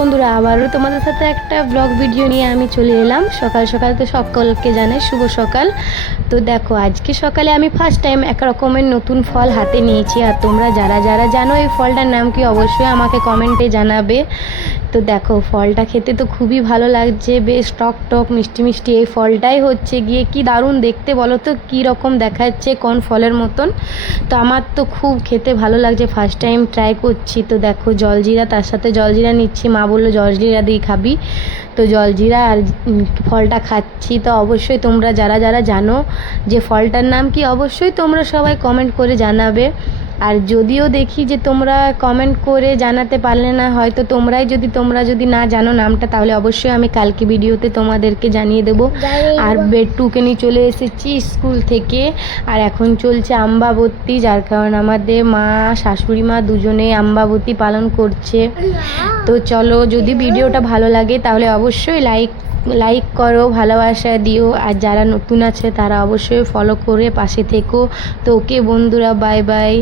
বন্ধুরা, আবারও তোমাদের সাথে একটা ব্লগ ভিডিও নিয়ে আমি চলে এলাম। সকাল সকাল তো সকলকে জানাই শুভ সকাল। তো দেখো, আজকে সকালে আমি ফার্স্ট টাইম এক রকমের নতুন ফল হাতে নিয়েছি। আর তোমরা যারা যারা জানো এই ফলটার নাম কি, অবশ্যই আমাকে কমেন্টে জানাবে। তো দেখো, ফলটা খেতে তো খুবই ভালো লাগছে, বেশ টক টক মিষ্টি মিষ্টি। এই ফলটাই হচ্ছে গিয়ে কি দারুণ দেখতে, বলো তো কী রকম দেখাচ্ছে, কোন ফলের মতন। তো আমার তো খুব খেতে ভালো লাগছে, ফার্স্ট টাইম ট্রাই করছি। তো দেখো, জলজিরা, তার সাথে জলজিরা নিচ্ছি, মা বললো জলজিরা দিয়ে খাবি, তো জলজিরা আর ফলটা খাচ্ছি। তো অবশ্যই তোমরা যারা যারা জানো যে ফলটার নাম কি, অবশ্যই তোমরা সবাই কমেন্ট করে জানাবে। আর যদিও দেখি যে তোমরা কমেন্ট করে জানাতে পারলে না, হয়তো তোমরা যদি না জানো নামটা, তাহলে অবশ্যই আমি কালকে ভিডিওতে তোমাদেরকে জানিয়ে দেবো। আর বেট্টুকে নিয়ে চলে এসেছি স্কুল থেকে, আর এখন চলছে আম্বাবতী, যার কারণে আমাদের মা শাশুড়ি মা দুজনে আম্বাবতী পালন করছে। তো চলো, যদি ভিডিওটা ভালো লাগে তাহলে অবশ্যই লাইক করো, ভালোবাসা দিও। আর যারা নতুন আছে তারা অবশ্যই ফলো করে পাশে থেকো। তো ওকে বন্ধুরা, বাই বাই।